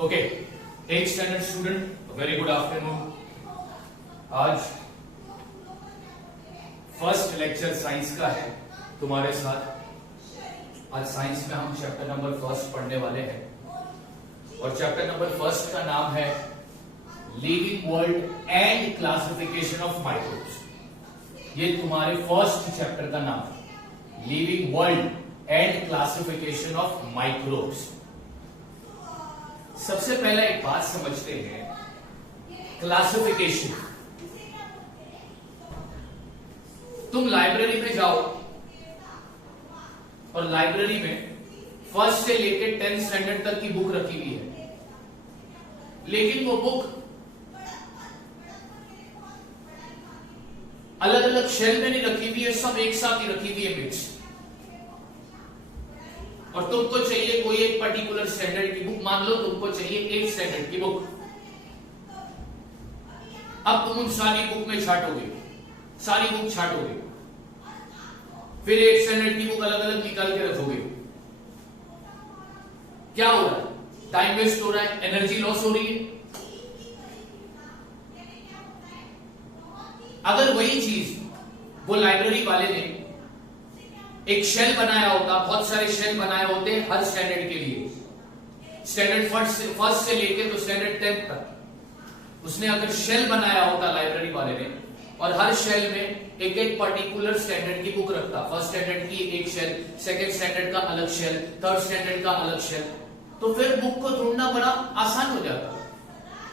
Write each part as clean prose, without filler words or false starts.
Okay, eight standard student, very good afternoon. आज first lecture science का है तुम्हारे साथ। आज साइंस में हम चैप्टर नंबर फर्स्ट पढ़ने वाले हैं और चैप्टर नंबर फर्स्ट का नाम है living world and classification of microbes. ये तुम्हारे फर्स्ट चैप्टर का नाम है, living world and classification of microbes. सबसे पहले एक बात समझते हैं, क्लासिफिकेशन। तुम लाइब्रेरी में जाओ और लाइब्रेरी में फर्स्ट से लेकर 10th स्टैंडर्ड तक की बुक रखी हुई है, लेकिन वो बुक अलग अलग शेल में नहीं रखी हुई है, सब एक साथ ही रखी हुई है, मिक्स। और तुमको चाहिए कोई एक पर्टिकुलर स्टैंडर्ड की बुक, मान लो तुमको चाहिए 8th स्टैंडर्ड की बुक। अब तुम उन सारी बुक में छाटोगे, सारी बुक छाटोगे, फिर 8th स्टैंडर्ड की बुक अलग अलग निकाल के रखोगे। क्या हो रहा है? टाइम वेस्ट हो रहा है, एनर्जी लॉस हो रही है। अगर वही चीज वो लाइब्रेरी वाले ने एक शेल बनाया होता, बहुत सारे शेल बनाए होते हैं हर स्टैंडर्ड के लिए, स्टैंडर्ड फर्स्ट से लेके तो स्टैंडर्ड 10th तक, उसने अगर शेल बनाया होता लाइब्रेरी वाले ने, और हर शेल में एक एक पर्टिकुलर स्टैंडर्ड की बुक रखता, फर्स्ट स्टैंडर्ड की एक शेल, सेकंड स्टैंडर्ड का अलग शेल, थर्ड स्टैंडर्ड का अलग शेल, तो फिर बुक को ढूंढना बड़ा आसान हो जाता।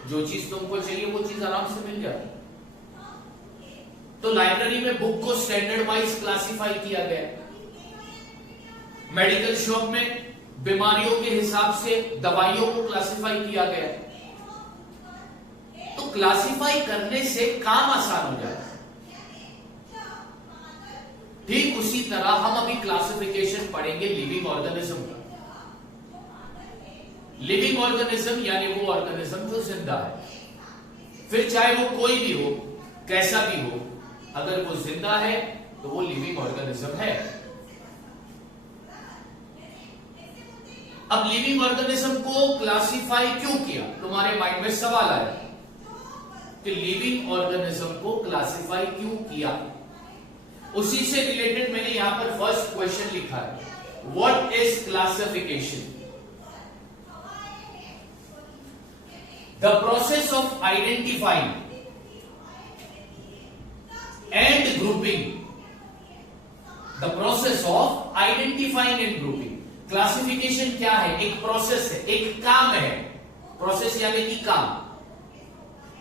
जो चीज तुमको चाहिए वो चीज आराम से मिल जाती। तो लाइब्रेरी में बुक को स्टैंडर्ड वाइज क्लासिफाई किया गया। मेडिकल शॉप में बीमारियों के हिसाब से दवाइयों को क्लासिफाई किया गया। तो क्लासिफाई करने से काम आसान हो जाता है। ठीक उसी तरह हम अभी क्लासिफिकेशन पढ़ेंगे लिविंग ऑर्गेनिज्म का। लिविंग ऑर्गेनिज्म यानी वो ऑर्गेनिज्म जो जिंदा है, फिर चाहे वो कोई भी हो, कैसा भी हो, अगर वो जिंदा है तो वो लिविंग ऑर्गेनिज्म है। अब लिविंग ऑर्गेनिज्म को क्लासिफाई क्यों किया? तुम्हारे माइंड में सवाल आया कि लिविंग ऑर्गेनिज्म को क्लासिफाई क्यों किया। उसी से रिलेटेड मैंने यहां पर फर्स्ट क्वेश्चन लिखा है, what is classification? The process of identifying and grouping, the process of identifying and grouping. Classification क्या है? एक प्रोसेस है, एक काम है। प्रोसेस यानी कि काम।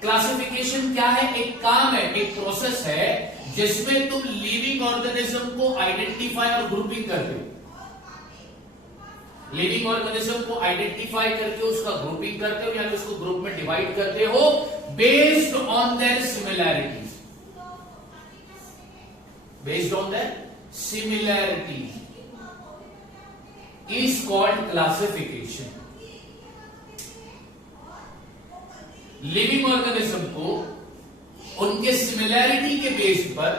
क्लासिफिकेशन क्या है? एक काम है, एक प्रोसेस है जिसमें तुम लिविंग ऑर्गेनिज्म को आइडेंटिफाई और ग्रुपिंग करते हो। लिविंग ऑर्गेनिज्म को आइडेंटिफाई करके उसका ग्रुपिंग करते हो, यानी उसको ग्रुप में डिवाइड करते हो based on their similarities. Based on their similarities is called classification. Living organism को उनके सिमिलैरिटी के बेस पर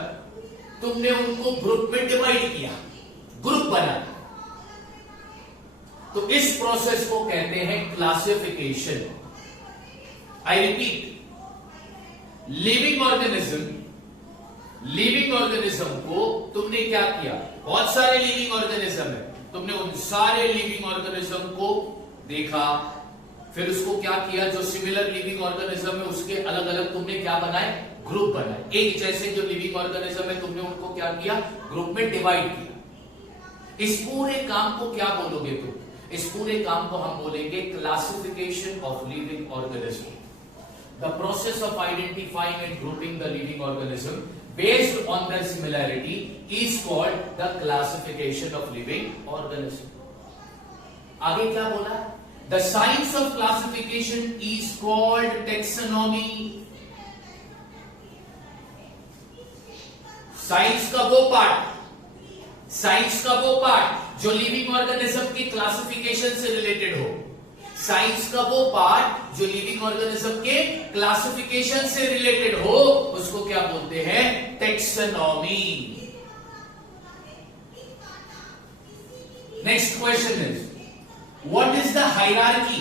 तुमने उनको ग्रुप में डिवाइड किया, ग्रुप बना। तो इस प्रोसेस को कहते हैं classification. I repeat, living organism को तुमने क्या किया? बहुत सारे लिविंग ऑर्गेनिज्म है, तुमने उन सारे लिविंग ऑर्गेनिज्म को देखा, फिर उसको क्या किया, जो सिमिलर लिविंग ऑर्गेनिज्म है उसके अलग अलग तुमने क्या बनाए? ग्रुप बनाए। एक जैसे जो लिविंग ऑर्गेनिज्म है तुमने उनको क्या किया? ग्रुप में डिवाइड किया। इस पूरे काम को क्या बोलोगे तुम? इस पूरे काम को हम बोलेंगे classification of living organism. The process of identifying and grouping the living organism based on their similarity is called the classification of living organism. आगे क्या बोला? The science of classification is called taxonomy. Science का वो part जो living organism की classification से related हो, science का वो पार्ट जो लिविंग ऑर्गेनिज्म के क्लासिफिकेशन से रिलेटेड हो, उसको क्या बोलते हैं? Taxonomy. Next question is, what is the hierarchy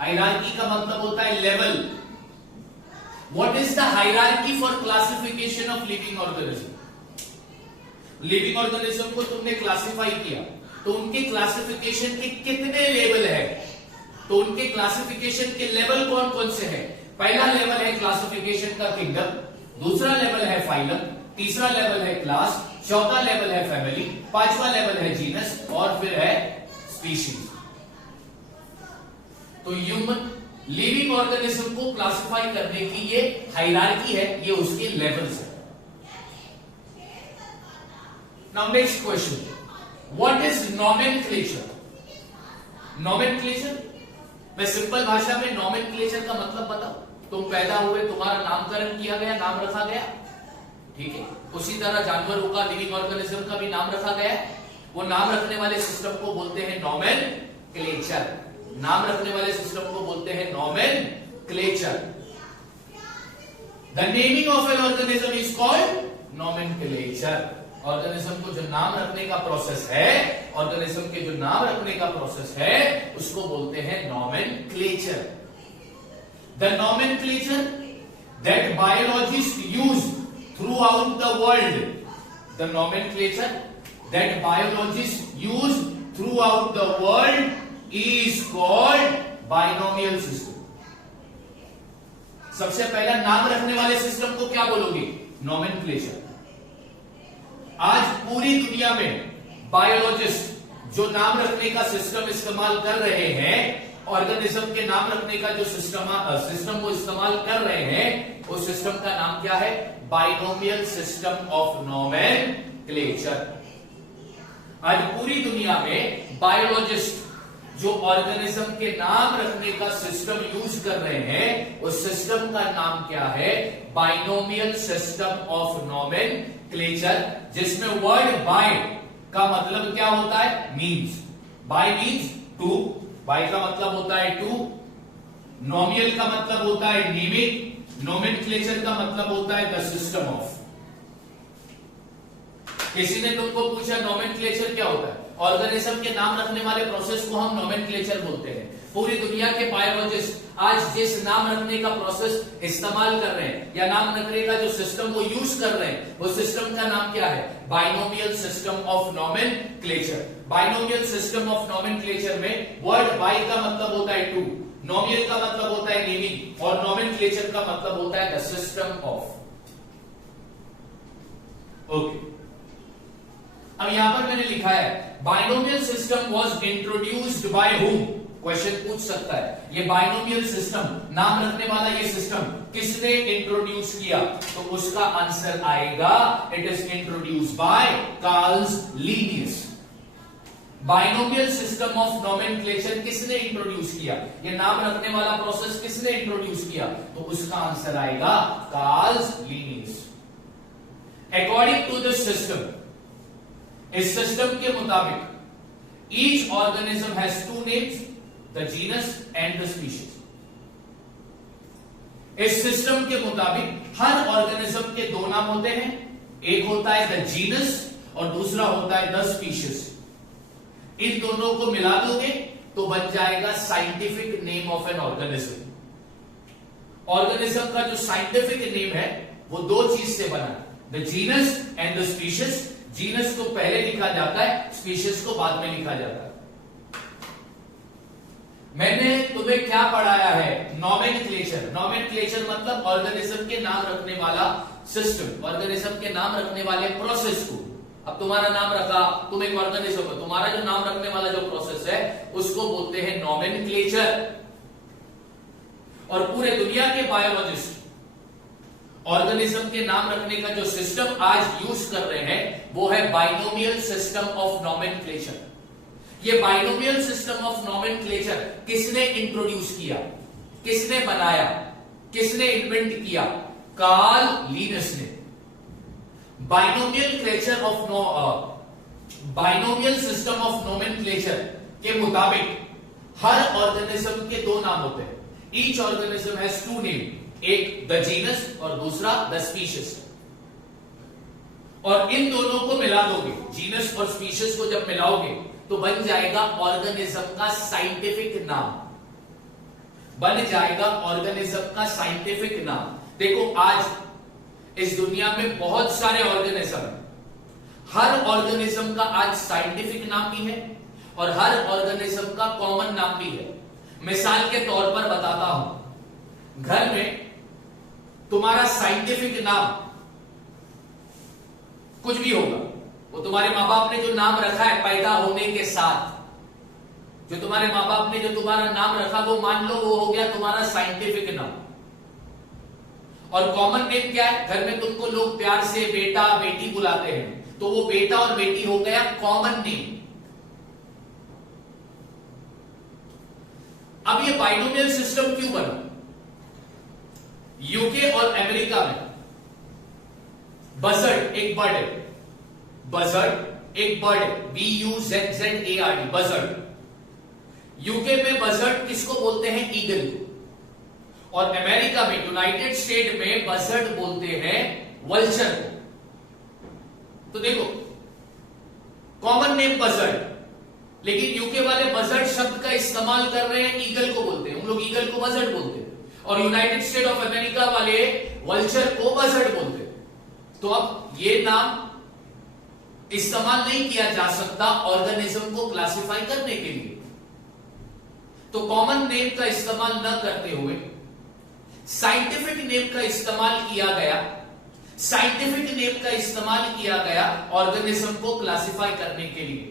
hierarchy का मतलब होता है level. What is the hierarchy for classification of living organism? Living organism को तुमने क्लासिफाई किया, तो उनके क्लासिफिकेशन के कितने लेवल है? तो उनके क्लासिफिकेशन के लेवल कौन कौन से हैं? पहला लेवल है क्लासिफिकेशन का किंगडम, दूसरा लेवल है फाइलम, तीसरा लेवल है क्लास, चौथा लेवल है फैमिली, पांचवा लेवल है जीनस और फिर है स्पीशीज। तो ह्यूमन लिविंग ऑर्गेनिज्म को क्लासिफाई करने की ये हायरार्की है, ये उसके लेवल्स है। Now next question, what is nomenclature? Nomenclature, मैं सिंपल भाषा में नॉमेनक्लेचर का मतलब बताऊं। तुम पैदा हुए, तुम्हारा नामकरण किया गया, नाम रखा गया, ठीक है। उसी तरह जानवरों का, लिविंग ऑर्गेनिज्म का भी नाम रखा गया। वो नाम रखने वाले सिस्टम को बोलते हैं नॉमेनक्लेचर। नाम रखने वाले सिस्टम को बोलते हैं nomenclature. The naming of an organism is called nomenclature. Organism को जो नाम रखने का प्रोसेस है, ऑर्गेनिज्म के जो नाम रखने का प्रोसेस है, उसको बोलते हैं nomenclature. The nomenclature that biologist use throughout the world, the nomenclature that biologists use throughout the world is called binomial system. सबसे पहला नाम रखने वाले सिस्टम को क्या बोलोगे? नॉमेनक्लेचर। आज पूरी दुनिया में बायोलॉजिस्ट जो नाम रखने का सिस्टम इस्तेमाल कर रहे हैं, ऑर्गेनिज्म के नाम रखने का जो सिस्टम वो इस्तेमाल कर रहे हैं, उस सिस्टम का नाम क्या है? Binomial system of nomenclature. आज पूरी दुनिया में बायोलॉजिस्ट जो ऑर्गेनिज्म के नाम रखने का सिस्टम यूज कर रहे हैं, उस सिस्टम का नाम क्या है? बाइनोमियल सिस्टम ऑफ नॉमेनक्लेचर, जिसमें वर्ड बाय का मतलब क्या होता है? Means. By means two, by का मतलब होता है टू, नॉमियल का मतलब होता है नेमिंग, नोमेनक्लेचर का मतलब होता है द सिस्टम ऑफ। किसी ने तुमको पूछा नोमेनक्लेचर क्या होता है? ऑर्गेनिज्म के नाम रखने वाले प्रोसेस को हम नोमेनक्लेचर बोलते हैं। पूरी दुनिया के बायोलॉजिस्ट आज जिस नाम रखने का प्रोसेस इस्तेमाल कर रहे हैं या नाम रखने का जो सिस्टम वो यूज कर रहे हैं, वो सिस्टम का नाम क्या है? Binomial system of nomenclature. Binomial system of nomenclature में वर्ड बाय का मतलब होता है टू, नॉमियल का मतलब होता है नेमिंग और नॉमेनक्लेचर का मतलब होता है द सिस्टम ऑफ। ओके, अब यहां पर मैंने लिखा है binomial system was introduced by whom. Question पूछ सकता है, ये बाइनोमियल सिस्टम, नाम रखने वाला ये सिस्टम किसने इंट्रोड्यूस किया? तो उसका आंसर आएगा it is introduced by Karl Linnaeus. Binomial system of nomenclature किसने इंट्रोड्यूस किया? ये नाम रखने वाला प्रोसेस किसने इंट्रोड्यूस किया? तो उसका आंसर आएगा Carl Linnaeus. According to this system, इस सिस्टम के मुताबिक each organism has two names, the genus and the species. इस सिस्टम के मुताबिक हर ऑर्गेनिज्म के दो नाम होते हैं, एक होता है द जीनस और दूसरा होता है द स्पीशीज। इन दोनों को मिला दोगे तो बन जाएगा scientific name of an organism. Organism का जो साइंटिफिक नेम है वो दो चीज से बना है, the genus and the species. Genus को पहले लिखा जाता है, स्पीशीज को बाद में लिखा जाता है। मैंने तुम्हें क्या पढ़ाया है? नॉमेनक्लेचर। नॉमेनक्लेचर मतलब ऑर्गेनिज्म के नाम रखने वाला सिस्टम, ऑर्गेनिज्म के नाम रखने वाले प्रोसेस को। अब तुम्हारा नाम रखा, तुम एक ऑर्गेनिज्म हो, तुम्हारा जो नाम रखने वाला जो प्रोसेस है उसको बोलते हैं नॉमेनक्लेचर। और पूरे दुनिया के बायोलॉजिस्ट ऑर्गेनिज्म के नाम रखने का जो सिस्टम आज यूज कर रहे हैं वो है बाइनोमियल सिस्टम ऑफ नॉमेनक्लेचर। ये बाइनोमियल सिस्टम ऑफ नॉमेनक्लेचर किसने इंट्रोड्यूस किया, किसने बनाया, किसने इन्वेंट किया? कार्ल लीनियस ने। बाइनोमियल सिस्टम ऑफ नोमेनक्लेचर के मुताबिक हर ऑर्गेनिज्म के दो नाम होते हैं। Each organism has two name, एक द जीनस और दूसरा द स्पीशीज। और इन दोनों को मिला दोगे, जीनस और स्पीशीज को जब मिलाओगे तो बन जाएगा ऑर्गेनिज्म का साइंटिफिक नाम। बन जाएगा ऑर्गेनिज्म का साइंटिफिक नाम। देखो आज इस दुनिया में बहुत सारे ऑर्गेनिज्म हैं, हर ऑर्गेनिज्म का आज साइंटिफिक नाम भी है और हर ऑर्गेनिज्म का कॉमन नाम भी है। मिसाल के तौर पर बताता हूं, घर में तुम्हारा साइंटिफिक नाम कुछ भी होगा, वो तुम्हारे माँ बाप ने जो नाम रखा है पैदा होने के साथ, जो तुम्हारे माँ बाप ने जो तुम्हारा नाम रखा वो मान लो वो हो गया तुम्हारा साइंटिफिक नाम। और कॉमन नेम क्या है? घर में तुमको लोग प्यार से बेटा बेटी बुलाते हैं, तो वो बेटा और बेटी हो गया कॉमन नेम। अब ये बाइनोमियल सिस्टम क्यों बना? यूके और अमेरिका में बजर्ड एक बर्ड है, बजर्ड एक बर्ड है, BUZZARD बजर्ड। यूके में बजर्ड किसको बोलते हैं? ईगल को। और अमेरिका में यूनाइटेड स्टेट में बजर्ड बोलते हैं वल्चर को। तो देखो कॉमन नेम बजर्ड, लेकिन यूके वाले बजर्ड शब्द का इस्तेमाल कर रहे हैं ईगल को बोलते हैं, हम लोग ईगल को बजर्ड बोलते हैं, और यूनाइटेड स्टेट ऑफ अमेरिका वाले वल्चर को बजर्ड बोलते हैं। तो अब ये नाम इस्तेमाल नहीं किया जा सकता ऑर्गेनिज्म को क्लासिफाई करने के लिए। तो कॉमन नेम का इस्तेमाल न करते हुए साइंटिफिक नेम का इस्तेमाल किया गया, साइंटिफिक नेम का इस्तेमाल किया गया ऑर्गेनिज्म को क्लासिफाई करने के लिए।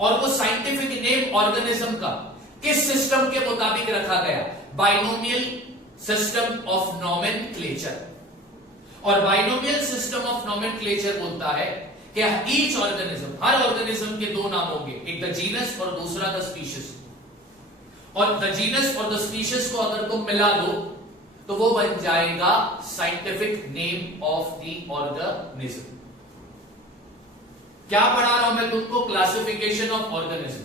और वो साइंटिफिक नेम ऑर्गेनिज्म का किस सिस्टम के मुताबिक रखा गया? Binomial system of nomenclature. और बाइनोमियल सिस्टम ऑफ नोमेनक्लेचर बोलता है कि ईच ऑर्गेनिज्म, हर ऑर्गेनिज्म के दो नाम होंगे, एक द जीनस और दूसरा द स्पीशीज। और द जीनस और द स्पीशीज को अगर तुम मिला दो तो वो बन जाएगा scientific name of the organism. क्या पढ़ा रहा हूं मैं तुमको? Classification of organism.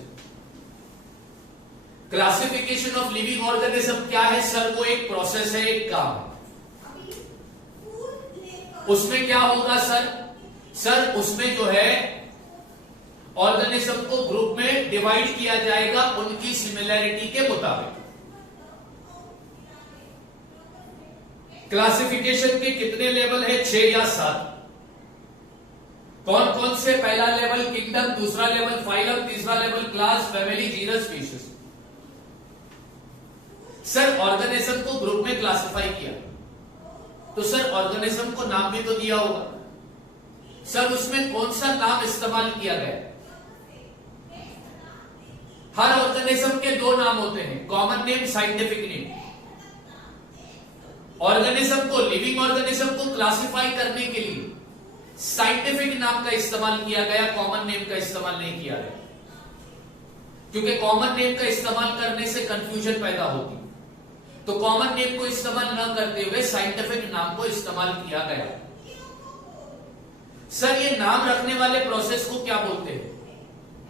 Classification of living organism क्या है सर? वो एक प्रोसेस है, एक काम है। उसमें क्या होगा सर? सर उसमें जो है ऑर्गेनिज्म को ग्रुप में डिवाइड किया जाएगा उनकी सिमिलैरिटी के मुताबिक। क्लासिफिकेशन के कितने लेवल है? 6 या 7। कौन कौन से? पहला लेवल किंगडम, दूसरा लेवल फाइलम, तीसरा level class, family, genus, species. Sir organism को ग्रुप में क्लासिफाई किया तो सर ऑर्गेनिज्म को नाम भी तो दिया होगा। सर उसमें कौन सा नाम इस्तेमाल किया गया? हर ऑर्गेनिज्म के दो नाम होते हैं, common name, scientific name. Organism को, लिविंग ऑर्गेनिज्म को क्लासिफाई करने के लिए साइंटिफिक नाम का इस्तेमाल किया गया, कॉमन नेम का इस्तेमाल नहीं किया गया, क्योंकि कॉमन नेम का इस्तेमाल करने से कंफ्यूजन पैदा होती। तो कॉमन नेम को इस्तेमाल न करते हुए साइंटिफिक नाम को इस्तेमाल किया गया। सर ये नाम रखने वाले प्रोसेस को क्या बोलते हैं?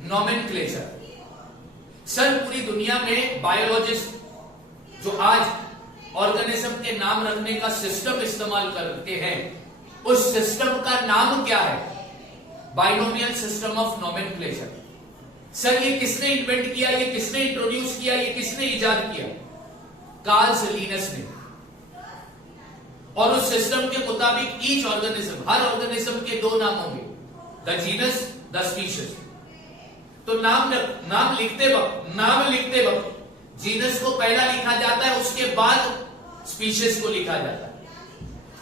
नोमेनक्लेचर। सर पूरी दुनिया में बायोलॉजिस्ट जो आज ऑर्गेनिज्म के नाम रखने का सिस्टम इस्तेमाल करते हैं, उस सिस्टम का नाम क्या है? Binomial system of nomenclature. Sir ये किसने इन्वेंट किया? ये किसने इंट्रोड्यूस किया? ये किसने इजाद किया? कार्ल लिनस ने। और उस सिस्टम के मुताबिक ईच ऑर्गेनिज्म, हर ऑर्गेनिज्म के दो नाम होंगे, द जीनस, द स्पीशीज। तो नाम लिखते वक्त जीनस को पहला लिखा जाता है, उसके बाद स्पीशीज को लिखा जाता है,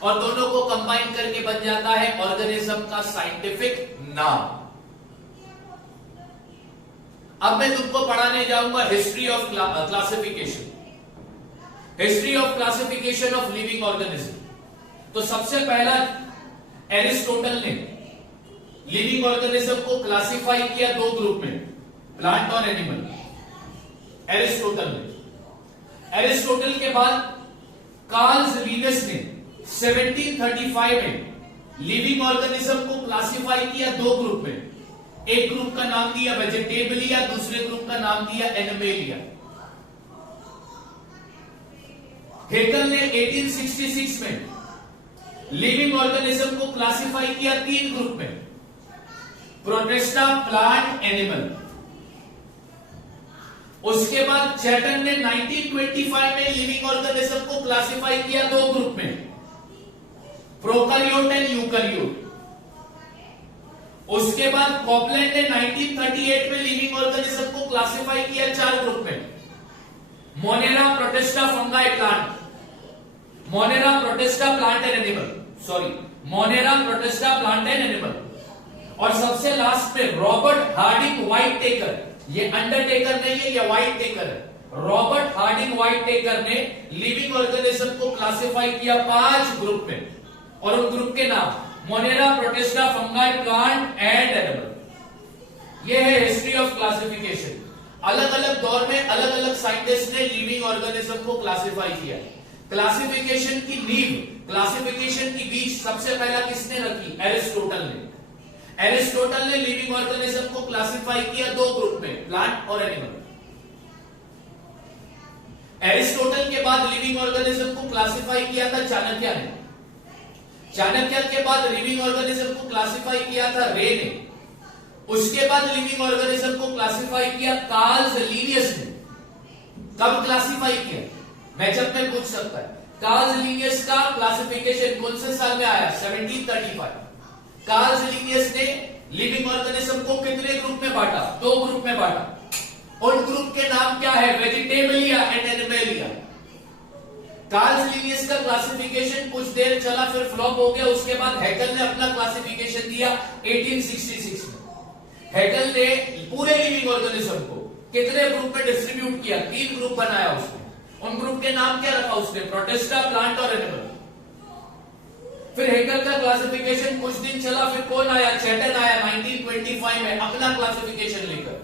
और दोनों को कंबाइन करके बन जाता है ऑर्गेनिज्म का साइंटिफिक नाम। अब मैं तुमको पढ़ाने जाऊंगा history of classification, history of classification of living organism. तो सबसे पहला एरिस्टोटल ने लिविंग ऑर्गेनिज्म को क्लासिफाई किया दो ग्रुप में, प्लांट और एनिमल। एरिस्टोटल के बाद कार्ल लिनस ने 1735 में लिविंग ऑर्गेनिज्म को क्लासिफाई किया दो ग्रुप में। एक ग्रुप का नाम दिया वेजिटेबलिया, दूसरे ग्रुप का नाम दिया एनिमेलिया। हेकल ने 1866 में लिविंग ऑर्गेनिज्म को क्लासिफाई किया तीन ग्रुप में, प्रोटिस्टा, प्लांट, एनिमल। उसके बाद चैटन ने 1925 में लिविंग ऑर्गेनिज्म को क्लासिफाई किया दो ग्रुप में, प्रोकैरियोट एंड यूकैरियोट। उसके बाद कॉपलैंड ने 1938 में लिविंग ऑर्गेनिज्म को क्लासिफाई किया चार ग्रुप में, Monera, protista, fungi, plant, Monera, protista, plant and animal, sorry Monera, protista, plant and animal. और सबसे लास्ट में रॉबर्ट हार्डिंग व्हाइट टेकर, ये अंडरटेकर नहीं है, ये व्हाइट टेकर है। रॉबर्ट हार्डिंग व्हाइट टेकर ने लिविंग ऑर्गेनिज्म को क्लासिफाई किया 5 ग्रुप में, और उन ग्रुप के नाम Monera, protista, fungi, plant and animal. ये है हिस्ट्री ऑफ क्लासिफिकेशन। अलग अलग दौर में अलग अलग साइंटिस्ट ने लिविंग ऑर्गेनिज्म को क्लासिफाई किया। क्लासिफिकेशन की नींव, क्लासिफिकेशन की बीज सबसे पहला किसने रखी? एरिस्टोटल ने। एरिस्टोटल ने लिविंग ऑर्गेनिज्म को क्लासिफाई किया दो ग्रुप में, प्लांट और एनिमल। एरिस्टोटल के बाद लिविंग ऑर्गेनिज्म को क्लासिफाई किया था चाणक्य ने। चाणक्य के बाद लिविंग ऑर्गेनिज्म को क्लासिफाई किया था रे ने। उसके बाद लिविंग ऑर्गेनिज्म को क्लासिफाई किया कार्ल लिनियस ने। कब क्लासिफाई किया? मैचअप में पूछ सकता है। कार्ल लिनियस का क्लासिफिकेशन कौन से साल में आया? 1735। कार्ल लिनियस ने लिविंग ऑर्गेनिज्म को कितने ग्रुप में बांटा? दो ग्रुप में बांटा। उन ग्रुप के नाम क्या है? वेजिटेबलिया एंड एनिमलिया। कार्ल लिनियस का क्लासिफिकेशन कुछ देर चला, फिर फ्लॉप हो गया। उसके बाद हैकल ने अपना क्लासिफिकेशन दिया 1866 में। हैकल ने पूरे लिविंग ऑर्गेनिज्म को कितने ग्रुप में डिस्ट्रीब्यूट किया? 3 ग्रुप बनाया उसने। उन ग्रुप के नाम क्या रखा उसने? प्रोटिस्टा, प्लांट और एनिमल। फिर हैकल का क्लासिफिकेशन कुछ दिन चला, फिर कौन आया? चैटन आया 1925 में अपना क्लासिफिकेशन लेकर।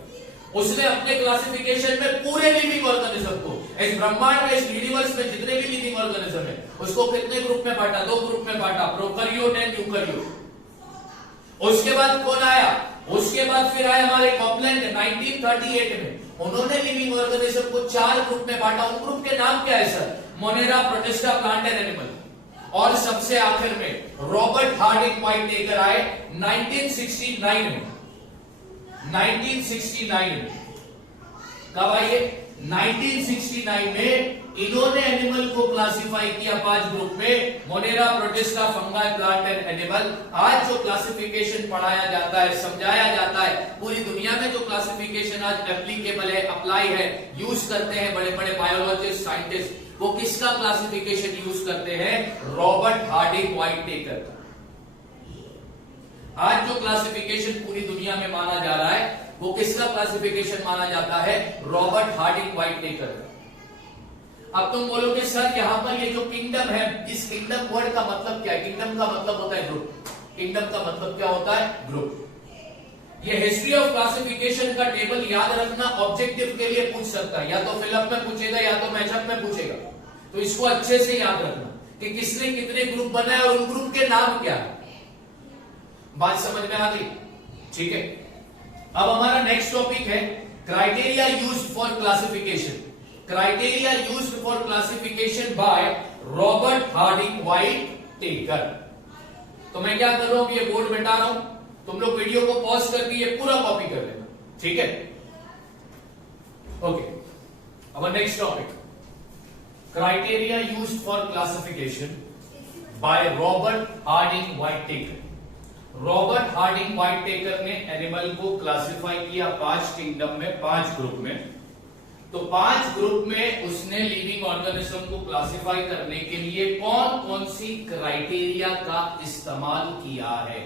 उसने अपने क्लासिफिकेशन में पूरे लिविंग ऑर्गेनिज्म को, इस ब्रह्मांड में, इस यूनिवर्स में जितने भी लिविंग ऑर्गेनिज्म है, उसको कितने ग्रुप में बांटा? 2 ग्रुप में बांटा, प्रोकैरियोट एंड यूकैरियोट। उसके बाद कौन आया? उसके बाद फिर आए हमारे कॉपलैंड 1938 में। उन्होंने लिविंग ऑर्गेनिज्म को 4 ग्रुप में बांटा। उन ग्रुप के नाम क्या है sir? Monera, protista, plant and animal. और सबसे आखिर में रॉबर्ट हार्डिंग व्हाइट टेकर आए 1969 में। 1969 में कब आइए? 1969 में इन्होंने एनिमल को क्लासिफाई किया 5 ग्रुप में, Monera, protista, fungi, plant and animal. आज जो क्लासिफिकेशन पढ़ाया जाता है, समझाया जाता है, पूरी दुनिया में जो क्लासिफिकेशन आज एप्लीकेबल है, अप्लाई है, यूज करते हैं बड़े बड़े बायोलॉजिस्ट, साइंटिस्ट, वो किसका क्लासिफिकेशन यूज करते हैं? रॉबर्ट हार्डिंग व्हाइट टेकर का। आज जो क्लासिफिकेशन पूरी दुनिया में माना जा रहा है, वो किसका क्लासिफिकेशन माना जाता है? रॉबर्ट हार्डिंग व्हाइट टेकर का। अब तुम बोलोगे सर यहां पर ये जो किंगडम है, इस किंगडम वर्ड का मतलब क्या है? किंगडम का मतलब होता है ग्रुप। किंगडम का मतलब क्या होता है? ग्रुप। ये हिस्ट्री ऑफ क्लासिफिकेशन का टेबल याद रखना ऑब्जेक्टिव के लिए पूछ सकता है, या तो फिलअप में पूछेगा या तो मैचअप में पूछेगा। तो इसको अच्छे से याद रखना कि किसने कितने ग्रुप बनाए और उन ग्रुप के नाम क्या है। बात समझ में आ गई? ठीक है। अब हमारा नेक्स्ट टॉपिक है criteria used for classification. Criteria used for classification by Robert Harding Whittaker. तो मैं क्या कर रहा हूं, ये बोर्ड मिटा रहा हूं, तुम लोग वीडियो को पॉज करके ये पूरा कॉपी कर लेना, ठीक है? ओके, अब next topic criteria used for classification by Robert Harding Whittaker. Robert Harding Whittaker ने एनिमल को क्लासिफाई किया 5 किंगडम में, 5 ग्रुप में। तो 5 ग्रुप में उसने लिविंग ऑर्गेनिज्म को क्लासिफाई करने के लिए कौन कौन सी क्राइटेरिया का इस्तेमाल किया है,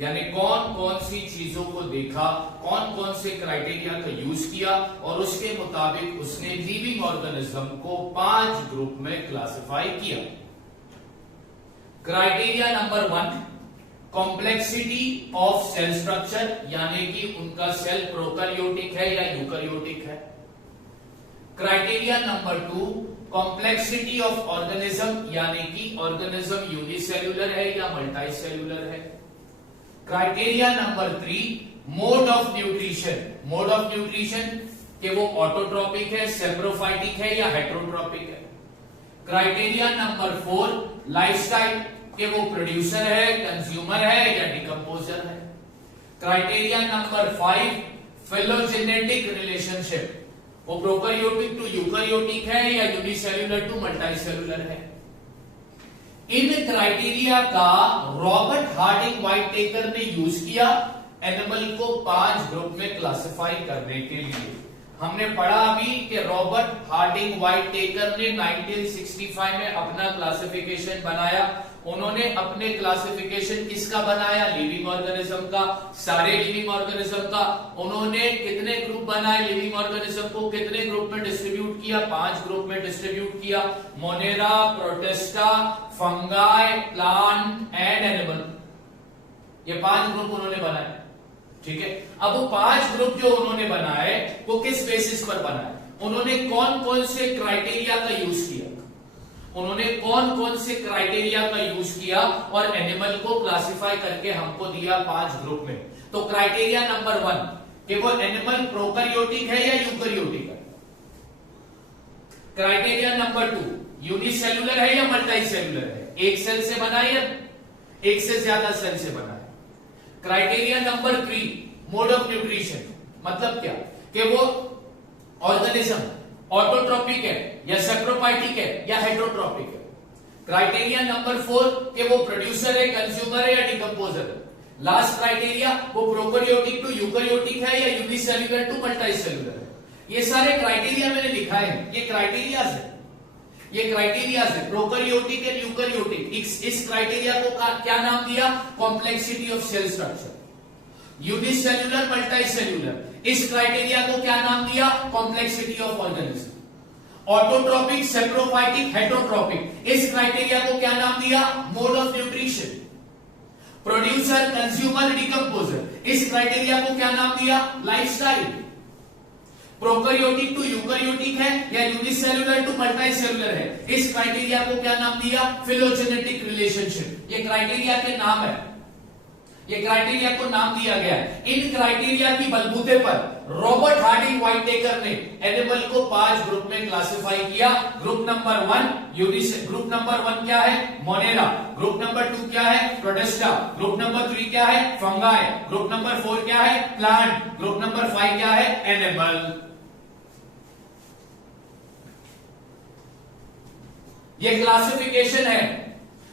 यानी कौन कौन सी चीजों को देखा, कौन कौन से क्राइटेरिया का यूज किया, और उसके मुताबिक उसने लिविंग ऑर्गेनिज्म को 5 ग्रुप में क्लासिफाई किया। Criteria number 1, complexity of cell structure, यानी कि उनका सेल प्रोकैरियोटिक है या यूकैरियोटिक है। Criteria number 2, complexity of organism, यानी कि ऑर्गेनिज्म यूनिसेल्युलर है या मल्टीसेल्युलर है। Criteria number 3, mode of nutrition. Mode of nutrition कि वो ऑटोट्रोपिक है, सेप्रोफाइटिक है या हेट्रोट्रोपिक है। क्राइटेरिया नंबर 4, लाइफस्टाइल कि वो प्रोड्यूसर है, कंज्यूमर है या डिकम्पोजर है। क्राइटेरिया नंबर 5, फिलोजेनेटिक रिलेशनशिप वो प्रोकैरियोटिक टू यूकैरियोटिक है या यूनिसेल्यूलर टू मल्टीसेल्यूलर है। इन क्राइटेरिया का रॉबर्ट हार्डिंग व्हाइटेकर ने यूज किया एनिमल को 5 ग्रुप में क्लासिफाई करने के लिए। हमने पढ़ा अभी कि रॉबर्ट हार्डिंग व्हाइटेकर ने 1965 में अपना क्लासिफिकेशन बनाया। उन्होंने अपने क्लासिफिकेशन किसका बनाया? लिविंग ऑर्गेनिज्म का, सारे लिविंग ऑर्गेनिज्म का। उन्होंने कितने ग्रुप बनाए लिविंग ऑर्गेनिज्म को? कितने ग्रुप में डिस्ट्रीब्यूट किया? 5 ग्रुप में डिस्ट्रीब्यूट किया। Monera, protista, fungi, plant and animal, ये 5 ग्रुप उन्होंने बनाए। ठीक है, अब वो 5 ग्रुप जो उन्होंने बनाए वो किस बेसिस पर बनाए? उन्होंने कौन कौन से क्राइटेरिया का यूज किया? उन्होंने कौन कौन से क्राइटेरिया का यूज किया और एनिमल को क्लासिफाई करके हमको दिया 5 ग्रुप में। तो क्राइटेरिया नंबर 1 कि वो एनिमल प्रोकैरियोटिक है या यूकैरियोटिक है। क्राइटेरिया नंबर 2 यूनिसेल्यूलर है या मल्टीसेल्यूलर है, एक सेल से बना है या एक से ज्यादा सेल से बना है। Criteria number 3 mode of nutrition, मतलब क्या कि वो ऑर्गेनिज्म ऑटोट्रोपिक है या सेप्रोफाइटिक है या हेटेरोट्रोपिक है। क्राइटेरिया नंबर 4 कि वो प्रोड्यूसर है, कंज्यूमर है या डिकम्पोजर है। लास्ट क्राइटेरिया वो प्रोकैरियोटिक टू यूकैरियोटिक है या यूनिसेल्यूलर टू मल्टीसेल्यूलर है। ये सारे क्राइटेरिया मैंने लिखा है, ये क्राइटेरिया है, ये क्राइटेरिया है प्रोकैरियोटिक एंड यूकैरियोटिक। इस क्राइटेरिया को क्या नाम दिया? Complexity of cell structure. Unicellular, multicellular, इस क्राइटेरिया को क्या नाम दिया? Complexity of organism. Autotrophic, saprophytic, heterotrophic, इस क्राइटेरिया को क्या नाम दिया? Mode of nutrition. Producer, consumer, decomposer, इस क्राइटेरिया को क्या नाम दिया? लाइफस्टाइल। प्रोकैरियोटिक टू यूकैरियोटिक है या यूनिसेल्यूलर टू मल्टीसेल्यूलर है, इस क्राइटेरिया को क्या नाम दिया? Phylogenetic relationship. ये क्राइटेरिया के नाम है, ये क्राइटेरिया को नाम दिया गया है। इन क्राइटेरिया की बलबूते पर रॉबर्ट हार्डिंग व्हाइटेकर ने एनिमल को 5 ग्रुप में क्लासिफाई किया। ग्रुप नंबर 1 ग्रुप नंबर 1 क्या है? मोनेरा। ग्रुप नंबर 2 क्या है? प्रोटिस्टा। ग्रुप नंबर 3 क्या है? फंगाई। ग्रुप नंबर 4 क्या है? प्लांट। ग्रुप नंबर 5 क्या है? एनिमल। ये क्लासिफिकेशन है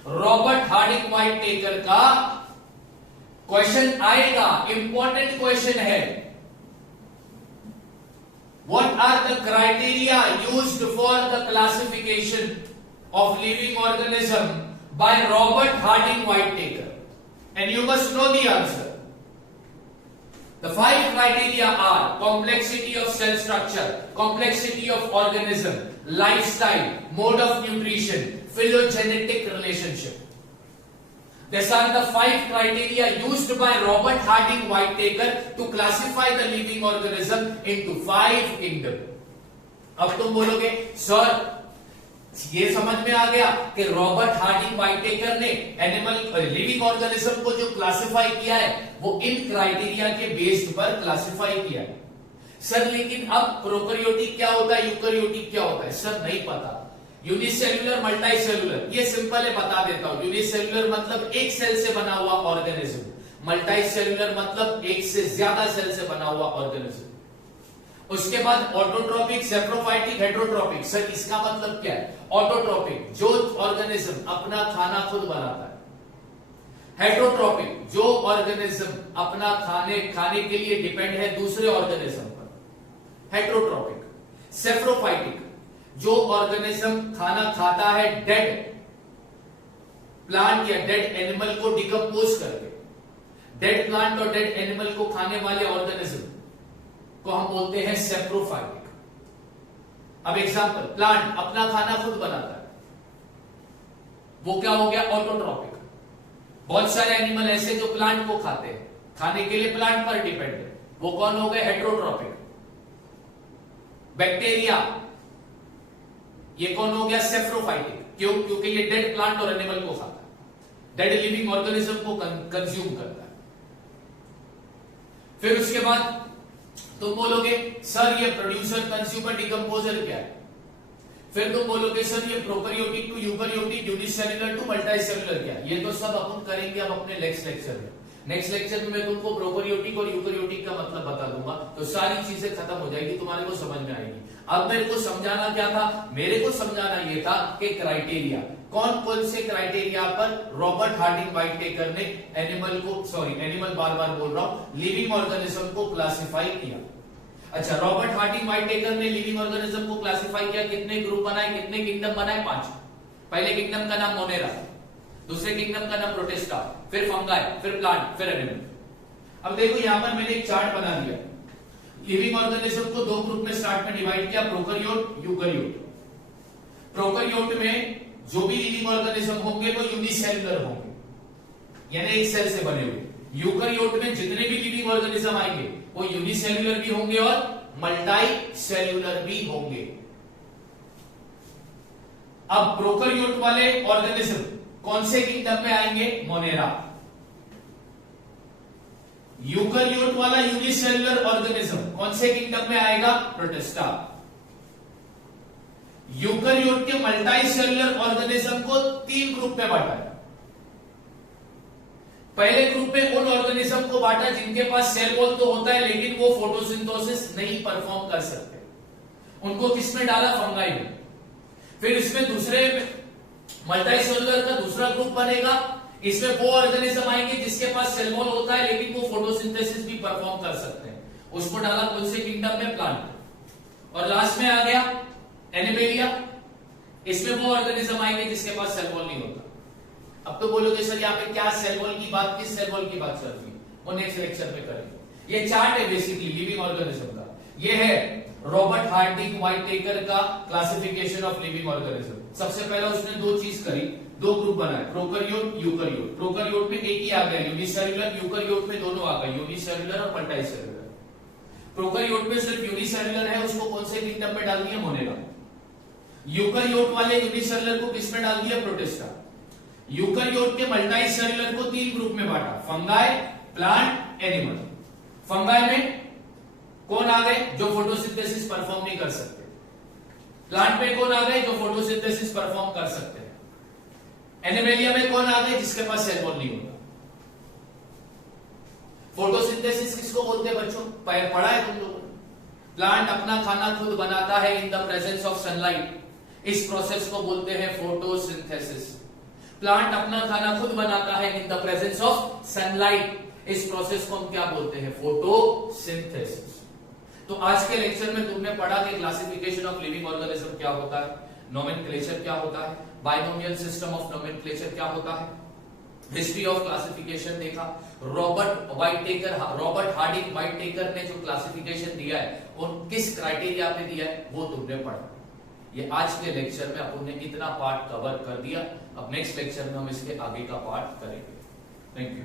रॉबर्ट हार्डिंग व्हाइटेकर का। क्वेश्चन आएगा, इंपॉर्टेंट क्वेश्चन है, what are the criteria used for the classification of living organism by Robert Harding Whittaker, and you must know the answer. The 5 criteria are complexity of cell structure, complexity of organism, lifestyle, mode of nutrition, phylogenetic relationship. These are the 5 criteria used by Robert Harding Whittaker to classify the living organism into 5 kingdoms. अब तुम बोलोगे sir ये समझ में आ गया कि Robert Harding व्हाइटेकर ने animal living organism को जो क्लासिफाई किया है वो इन क्राइटेरिया के बेस्ड पर क्लासिफाई किया है। सर लेकिन अब प्रोकैरियोटिक क्या होता है, यूकैरियोटिक क्या होता है? सर नहीं पता। यूनिसेल्यूलर, मल्टीसेल्यूलर, ये सिंपल है, बता देता हूं। यूनिसेल्यूलर मतलब एक सेल से बना हुआ ऑर्गेनिज्म, मल्टीसेल्यूलर मतलब एक से ज्यादा सेल से बना हुआ ऑर्गेनिज्म। उसके बाद ऑटोट्रोपिक, सेप्रोफाइटिक, हेटेरोट्रोपिक। सर इसका मतलब क्या है? ऑटोट्रोपिक जो ऑर्गेनिज्म अपना खाना खुद बनाता है। हेटेरोट्रोपिक जो ऑर्गेनिज्म अपना खाने के लिए डिपेंड है दूसरे ऑर्गेनिज्म पर, हेटेरोट्रोपिक। सेप्रोफाइटिक जो ऑर्गेनिज्म खाना खाता है डेड प्लांट या डेड एनिमल को डिकम्पोज करके। डेड प्लांट और डेड एनिमल को खाने वाले ऑर्गेनिज्म को हम बोलते हैं सेप्रोफाइटिक। अब एग्जांपल, प्लांट अपना खाना खुद बनाता है, वो क्या हो गया? ऑटोट्रोपिक। बहुत सारे एनिमल ऐसे जो प्लांट को खाते हैं, खाने के लिए प्लांट पर डिपेंड है, वो कौन हो गए? हेटेरोट्रोपिक। बैक्टीरिया ये कौन हो गया? सेप्रोफाइटिक। क्यों? क्योंकि ये डेड प्लांट और एनिमल को खाता है, डेड लिविंग ऑर्गेनिज्म को कंज्यूम करता है। फिर उसके बाद तुम बोलोगे सर ये प्रोड्यूसर, कंज्यूमर, डिकम्पोजर क्या है? फिर तुम बोलोगे सर ये prokaryotic to eukaryotic, unicellular to multicellular क्या है? ये तो सब अपन करेंगे अब अपने नेक्स्ट लेक्चर में। नेक्स्ट लेक्चर में मैं तुमको प्रोकैरियोटिक और यूकैरियोटिक का मतलब बता दूंगा, तो सारी चीजें खत्म हो जाएगी, तुम्हारे को समझ में आएगी। अब मेरे को समझाना क्या था? मेरे को समझाना ये था कि क्राइटेरिया, कौन कौन से क्राइटेरिया पर रॉबर्ट हार्डिंग व्हाइटेकर ने एनिमल बार बार बोल रहा हूं, लिविंग ऑर्गेनिज्म को क्लासिफाई किया। अच्छा, रॉबर्ट हार्डिंग व्हाइटेकर ने लिविंग ऑर्गेनिज्म को क्लासिफाई किया, कितने ग्रुप बनाए, कितने किंगडम बनाए? 5। पहले किंगडम का नाम मोनेरा, दूसरे किंगडम का नाम प्रोटिस्टा, फिर फंगाई, फिर प्लांट, फिर एनिमल। अब देखो यहां पर मैंने एक चार्ट बना दिया। लिविंग ऑर्गेनिज्म को 2 ग्रुप में स्टार्ट में डिवाइड किया, प्रोकैरियोट, यूकैरियोट। प्रोकैरियोट में जो भी लिविंग ऑर्गेनिज्म होंगे वो यूनिसेल्युलर होंगे, यानी एक सेल से बने हुए। यूकैरियोट में जितने भी लिविंग ऑर्गेनिज्म आएंगे वो यूनिसेल्युलर भी होंगे और मल्टी सेल्युलर भी होंगे। अब प्रोकैरियोट वाले ऑर्गेनिज्म कौन से किंगडम में आएंगे? मोनेरा। यूकैरियोट वाला यूनिसेल्युलर ऑर्गेनिज्म कौन से किंगडम में आएगा? प्रोटिस्टा। यूकैरियोट के मल्टी सेल्युलर ऑर्गेनिज्म को 3 ग्रुप में बांटा है। पहले ग्रुप में उन ऑर्गेनिज्म को बांटा जिनके पास सेल वॉल तो होता है लेकिन वो फोटोसिंथेसिस नहीं परफॉर्म कर सकते, उनको किसमें डाला? फंगाई में। फिर इसमें दूसरे मल्टी सेल्युलर का दूसरा ग्रुप बनेगा, इसमें वो ऑर्गेनिज्म आएंगे जिसके पास सेल वॉल होता है लेकिन वो फोटोसिंथेसिस भी परफॉर्म कर सकते हैं, उसको डाला कौन से किंगडम में? प्लांट। और लास्ट में आ गया एनिमेलिया, इसमें वो ऑर्गेनिज्म आएंगे जिसके पास सेल वॉल नहीं होता। अब तो बोलोगे सर यहाँ पे क्या सेल वॉल की बात, किस सेल वॉल की बात चल रही है? वो नेक्स्ट लेक्चर में करेंगे। ये चार्ट है बेसिकली लिविंग ऑर्गेनिज्म का। ये है रॉबर्ट हार्डिंग व्हाइटेकर का क्लासिफिकेशन ऑफ लिविंग ऑर्गेनिज्म। सबसे पहले उसने 2 चीज करी, 2 ग्रुप बनाए, प्रोकैरियोट, यूकैरियोट। प्रोकैरियोट में एक ही आ गया यूनिसेल्युलर, यूकैरियोट में दोनों आ गए, यूनिसेल्युलर और मल्टी सेल्युलर। प्रोकैरियोट में सिर्फ यूनिसेल्युलर है, उसको कौन से किंगडम में डाल दिया? मोनेरा। यूकैरियोट वाले यूनिसेल्युलर को किसमें डाल दिया? प्रोटिस्टा। यूकैरियोट के मल्टी सेल्युलर को 3 ग्रुप में बांटा, फंगाई, प्लांट, एनिमल। फंगाई में कौन आ गए? जो फोटोसिंथेसिस परफॉर्म नहीं कर सकते। प्लांट में कौन आ गए? जो फोटोसिंथेसिस परफॉर्म कर सकते हैं। एनिमेलिया में कौन आ गए? जिसके पास सेल वॉल नहीं होता। फोटोसिंथेसिस किसको बोलते हैं बच्चों? पढ़ा है तुम लोगों ने। प्लांट अपना खाना खुद बनाता है in the presence of sunlight, इस प्रोसेस को बोलते हैं फोटोसिंथेसिस। प्लांट अपना खाना खुद बनाता है in the presence of sunlight, इस प्रोसेस को हम क्या बोलते हैं? फोटोसिंथेसिस। तो आज के लेक्चर में तुमने पढ़ा कि क्लासिफिकेशन ऑफ लिविंग ऑर्गेनिज्म क्या होता है, नोमेनक्लेचर क्या होता है, बाइनोमियल सिस्टम ऑफ नोमेनक्लेचर क्या होता है, हिस्ट्री ऑफ क्लासिफिकेशन देखा, रॉबर्ट हार्डिंग व्हाइटेकर ने जो क्लासिफिकेशन दिया है और किस क्राइटेरिया पे दिया है वो तुमने पढ़ा। ये आज के लेक्चर में अपन ने इतना पार्ट कवर कर दिया। अब नेक्स्ट लेक्चर में हम इसके आगे का पार्ट करेंगे। Thank you.